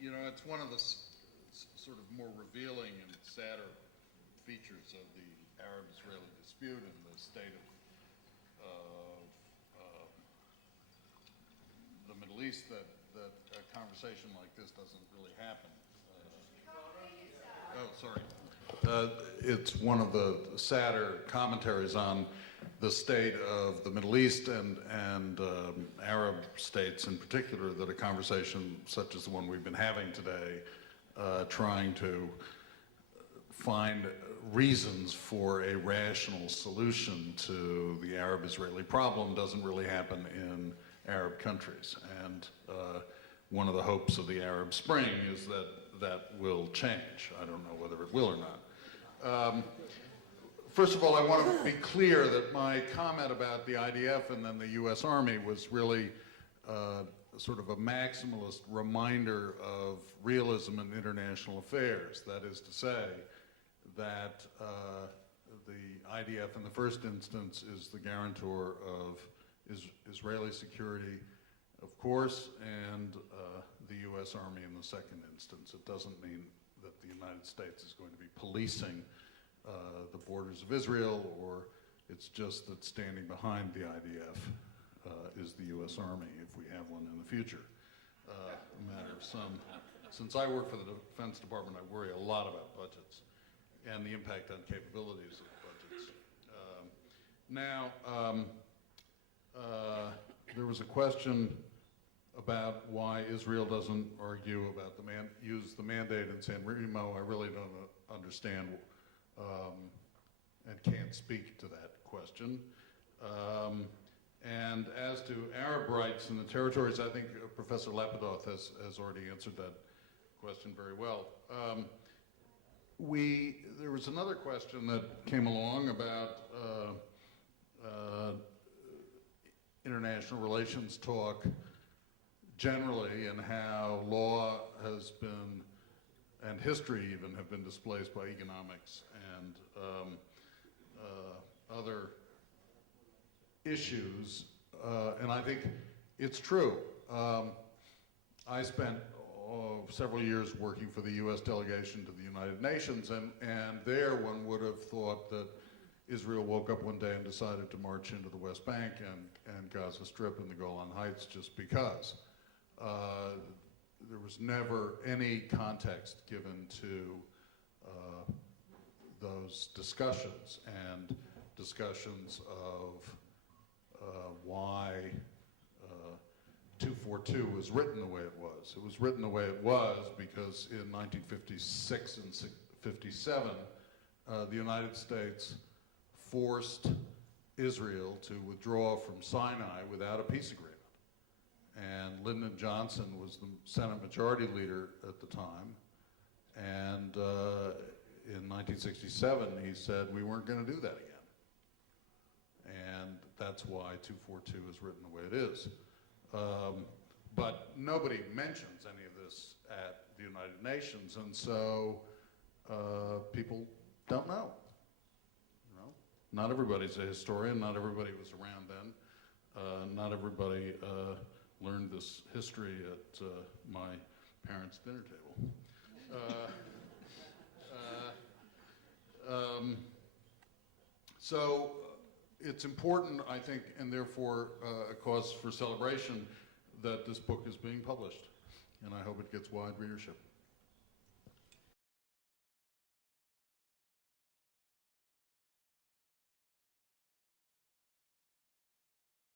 you know, it's one of the sort of more revealing and sadder features of the Arab-Israeli dispute and the state of the Middle East that a conversation like this doesn't really happen. Oh, sorry. It's one of the sadder commentaries on the state of the Middle East and Arab states in particular, that a conversation such as the one we've been having today, trying to find reasons for a rational solution to the Arab-Israeli problem doesn't really happen in Arab countries. And one of the hopes of the Arab Spring is that that will change. I don't know whether it will or not. First of all, I want to be clear that my comment about the IDF and then the U.S. Army was really sort of a maximalist reminder of realism in international affairs. That is to say that the IDF in the first instance is the guarantor of Israeli security, of course, and the U.S. Army in the second instance. It doesn't mean that the United States is going to be policing the borders of Israel, or it's just that standing behind the IDF is the U.S. Army, if we have one in the future. A matter of some. Since I work for the Defense Department, I worry a lot about budgets and the impact on capabilities of budgets. There was a question about why Israel doesn't argue about use the mandate in San Remo. I really don't understand and can't speak to that question. And as to Arab rights in the territories, I think Professor Lapidoth has already answered that question very well. There was another question that came along about international relations talk generally, and how law has been, and history even, have been displaced by economics and other issues. And I think it's true. I spent several years working for the U.S. delegation to the United Nations, and there one would have thought that Israel woke up one day and decided to march into the West Bank and Gaza Strip and the Golan Heights just because. There was never any context given to those discussions, and discussions of why 242 was written the way it was. It was written the way it was because in 1956 and 57, the United States forced Israel to withdraw from Sinai without a peace agreement. And Lyndon Johnson was the Senate Majority Leader at the time. And in 1967, he said we weren't going to do that again. And that's why 242 is written the way it is. But nobody mentions any of this at the United Nations, and so people don't know. You know? Not everybody's a historian, not everybody was around then, not everybody learned this history at my parents' dinner table. So it's important, I think, and therefore a cause for celebration that this book is being published, and I hope it gets wide readership.